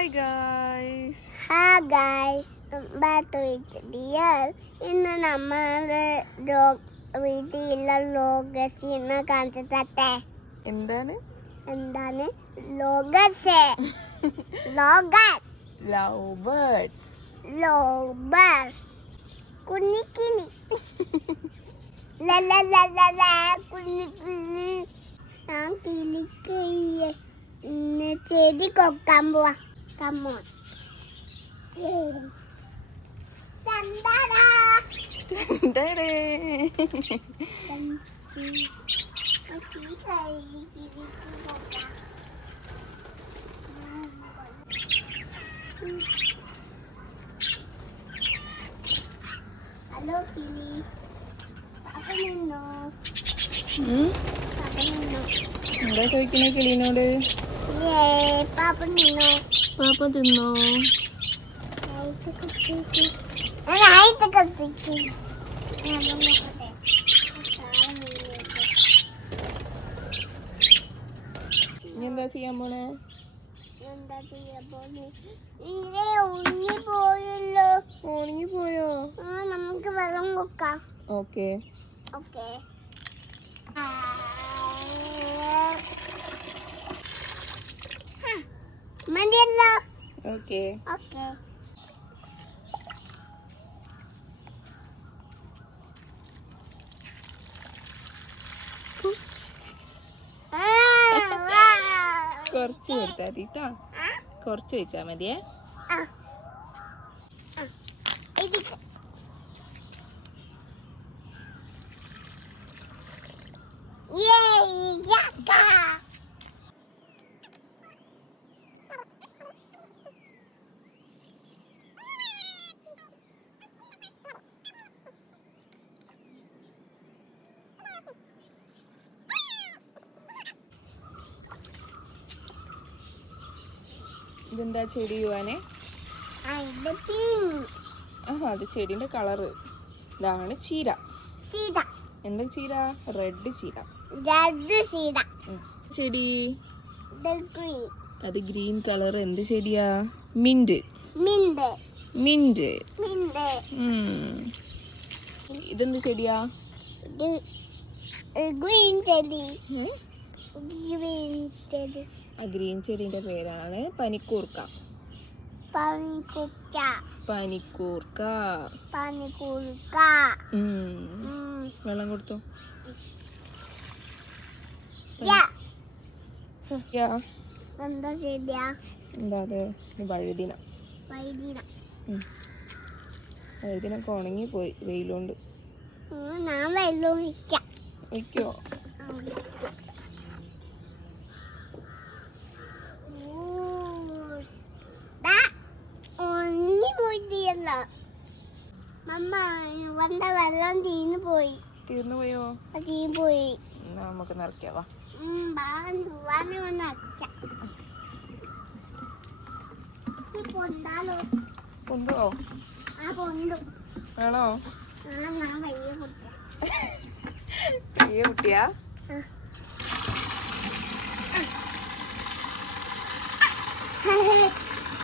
Hi guys hi back വീട്ടിൽ ഇന്ന് നമ്മുടെ വീട്ടിലുള്ള ലോകസിനെ കാണിച്ചിട്ടെ എന്താണ്? എന്താണ്? ലോഗസ് ലോഗസ് ലവ് ബേർഡ്സ് ലോബസ് കുഞ്ഞിക്കിളി ലലലലല കുഞ്ഞിക്കിളി. ഞാൻ കിളിക്കയ്യ ഇന്ന് ചെടി കൊക്കാൻ പോവാ. കമ്മോൺ ചന്ദാടാ ഹലോ കിളി. പാപ്പ നിന്നോ പാപ്പ നിന്നോ എന്താ ചോദിക്കുന്ന കിളീനോട്? പാപ്പ നിന്നോ പാപ്പ തിന്നോ ഇനി എന്താ ചെയ്യാൻ പോണേ? ഉണങ്ങി പോയോ? ആ നമുക്ക് വെള്ളം കൊടുക്കാം. ഓക്കെ. ഓക്കെ. മതിയല്ലോ ഓക്കെ. ഓക്കെ. കുറച്ച് കൊടുത്താൽ മതി കേട്ടോ കുറച്ച് വെച്ചാൽ മതിയേ. Yeah, Yaka! ഇതെന്താ ചെടി യുവാനെ? അതിന്റെ pink. ആ അത് ചെടിന്റെ കളറ്. ഇതാണ് ചീര. ചീര. എന്താ ചീര? റെഡ് ചീര. റെഡ് ചീര. ചെടി? അത് ഗ്രീൻ കളർ എന്ത് ചെടിയാ? മിന്റ്. മിന്റ്. മിന്റ്. ഇതെന്ത് ചെടിയാ? ഗ്രീൻ ചെടി. ആ ഗ്രീൻ ചെടീന്റെ പേരാണ് പനിക്കൂർക്ക. പനിക്കൂർക്ക. പനിക്കൂർക്ക. പനിക്കൂർക്ക. വെള്ളം കൊടുത്തു? യാ. യാ. എന്താ ചെടിയാ എന്താ അത്? ഇത് വഴുതിന. വൈദ്യുത ഉം. വഴുതിനൊക്കെ ഉണങ്ങിപ്പോയി വെയിലുകൊണ്ട് ഞാൻ വെള്ളം വയ്ക്കോ മമ്മ വെള്ളം തീർന്നു പോയി. തീർന്നു പോയോ? തീർന്നു പോയി. നമുക്ക് നിറയ്ക്കാവാ പൊണ്ടു വേണോ? കുട്ടിയാ